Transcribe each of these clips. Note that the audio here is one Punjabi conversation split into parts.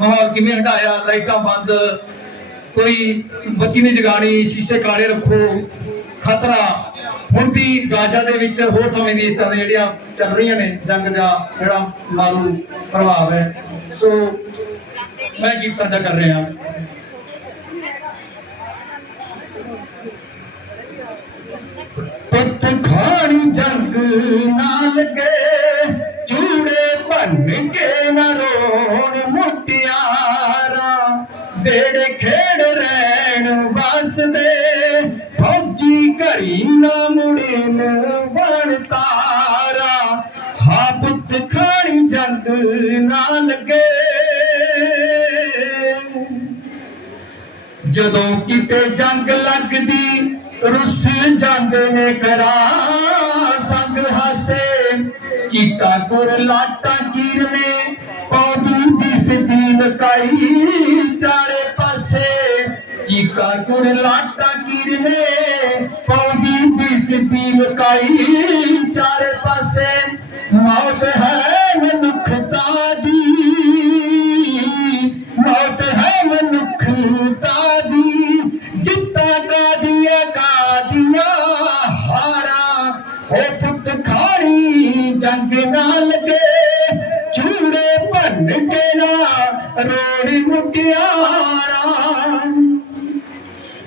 ਮਾਹੌਲ ਕਿਵੇਂ ਹਟਾਇਆ? ਲਾਈਟਾਂ ਬੰਦ। ਕੋਈ ਬੱਤੀ ਨਹੀਂ ਜਗਾਣੀ ਸ਼ੀਸ਼ੇ ਕਾਲੇ ਰੱਖੋ। ਖਤਰਾ। ਹੁਣ ਵੀ ਗਾਜ਼ਾ ਦੇ ਵਿੱਚ ਹੋਰ ਥਾਵੇਂ ਵੀ ਇਦਾਂ ਦੇ ਜਿਹੜੀਆਂ ਚੱਲ ਰਹੀਆਂ ਨੇ, ਜੰਗ ਦਾ ਜਿਹੜਾ ਮਾਰੂ ਪ੍ਰਭਾਵ ਹੈ। ਸੋ ਮੈਂ ਗੀਤ ਸਾਂਝਾ ਕਰ ਰਿਹਾ। ਪੁੱਤ ਖਾਣੀ ਜੰਗ ਨਾਲ ਕੇ ਬੇੜੇ ਖੇਡ ਰਹਿਣ ਵਸਦੇ ਫੌਜੀ ਘਰੀ ਨਾ ਮੁੜਨ ਬਣ ਤਾਰਾ। ਹਾ ਖਾਣੀ ਜੰਗ ਨਾ ਕੇ ਜਦੋਂ ਕਿਤੇ ਜੰਗ ਲੱਗਦੀ, ਰੁੱਸ ਜਾਂਦੇ ਨੇ ਘਰਾਂ ਸੰਗ ਹਾਸੇ। ਚੀਤਾ ਗੁਰ ਲਾਟਾਂ ਕੀਰਨੇ ਪੌਦੀ ਦਿਸਦੀ ਲਕਾਈ। ਚਾਰੇ ਚੀਤਾ ਗੁਰ ਲਾਟਾਂ ਕੀਰਨੇ ਪੌਦੀ ਦਿਸਦੀ ਲਕਾਈ ਚਾਰੇ ਪਾਸੇ। ਮੌਤ ਹੈ ਮਨੁੱਖਤਾ ਦੀ ਮੌਤ ਹੈ ਮਨੁੱਖਤਾ ਦੀ ਜਿੱਤਾ ਕਾਦੀਆਂ ਕਾਦੀਆਂ ਹਾਰਾ, ਉਹ ਪੁੱਤ ਖਾੜੀ ਜੰਗ ਨਾਲ ਕੇ ਚੂੜੇ ਭੰਨ ਕੇ ਨਾ ਰੋੜੀ ਮੁਟਿਆਰਾ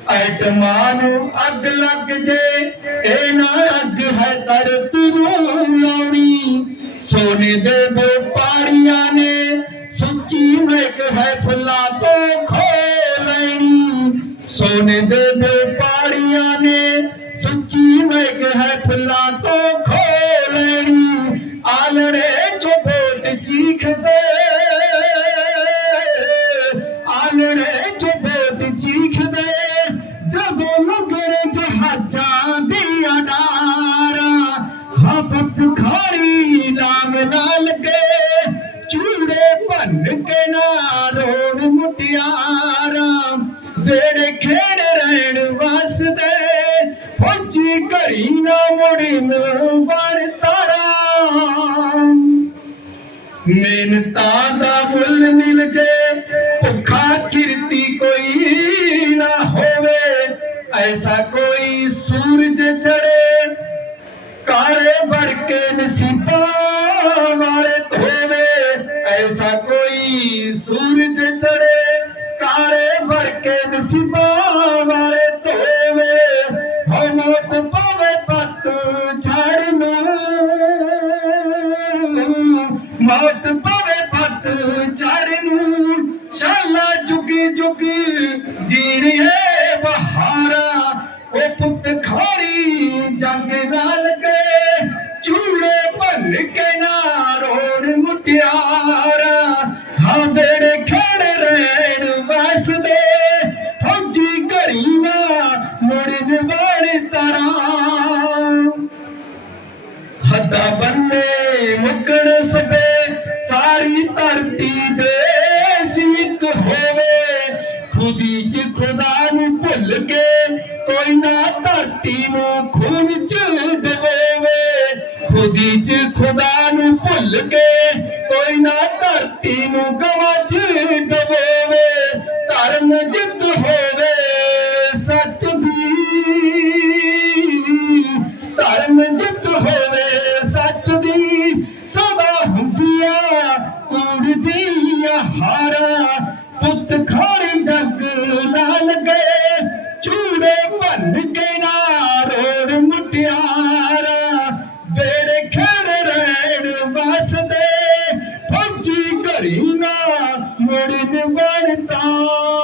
ਐਟਮਾਂ ਨੂੰ ਅੱਗ ਲੱਗ ਜੇ, ਇਹ ਨਾ ਅੱਗ ਹੈ ਧਰਤੀ ਨੂੰ ਲਾਉਣੀ। ਸੋਨੇ ਦੇ ਵਪਾਰੀਆਂ ਨੇ ਸੁੱਚੀ ਮਹਿਕ ਹੈ ਫੁੱਲਾਂ ਤੋਂ ਖੋ ਲੈਣੀ। ਸੋਨੇ ਦੇ ਬੇੜੇ ਖੇਡ ਰਹਿਣ ਵਸਦੇ ਫੌਜੀ ਘਰੀ ਨਾ ਮੁੜਨ ਬਣ ਤਾਰਾ। ਮਿਹਨਤਾਂ ਦਾ ਮੁੱਲ ਮਿਲ ਜੇ, ਭੁੱਖਾ ਕਿਰਤੀ ਕੋਈ ਨਾ ਹੋਵੇ, ਐਸਾ ਕੋਈ ਸੂਰਜ ਚੜੇ। ਕਾਲੇ ਵਰਕੇ ਨਸੀਬਾਂ ਵਾਲੇ ਧੋਵੇ, ਐਸਾ ਕੋਈ ਸੂਰਜ ਚੜੇ। ਨਸੀਬਾਂ ਵਾਲੇ ਧੋਵੇ ਹੋ ਮੋਤ ਪਵੇ ਪੱਤ ਛੜ ਨੂੰ ਮੌਤ ਪਵੇ ਪੱਤ ਝੜ ਨੂੰ ਸ਼ਾਲਾ ਜੁਗੀ ਜੁਗੀ ਜੀਣੀਏ ਬਹਾਰਾ, ਉਹ ਪੁੱਤ ਖਾੜੀ ਜੰਗ ਹੱਦਾਂ ਬੰਨੇ ਮੁਕਣ ਸਵੇ ਸਾਰੀ ਧਰਤੀ ਦੇ ਸੀਤ ਹੋਵੇ। ਖੁਦੀ ਚ ਖੁਦਾ ਨੂੰ ਭੁੱਲ ਕੇ ਕੋਈ ਨਾ ਧਰਤੀ ਨੂੰ ਖੂਨ ਚ ਡਬੋਵੇ। ਖੁਦੀ ਚ ਖੁਦਾ ਨੂੰ ਭੁੱਲ ਕੇ ਕੋਈ ਨਾ ਧਰਤੀ ਨੂੰ ਗਵਾ ਚ ਡਬੋਵੇ। ਧਰਮ ਜਿੱਤ ਹੋਵੇ ਚੂੜੇ ਭੰਨ ਕੇ ਨਾ ਰੋੜ ਮੁਟਿਆਰਾ ਬੇੜੇ ਖੜ ਰਹਿਣ ਵਸਦੇ ਫੌਜੀ ਘਰੀ ਨਾ ਮੁੜ ਬਣ ਤਾਂ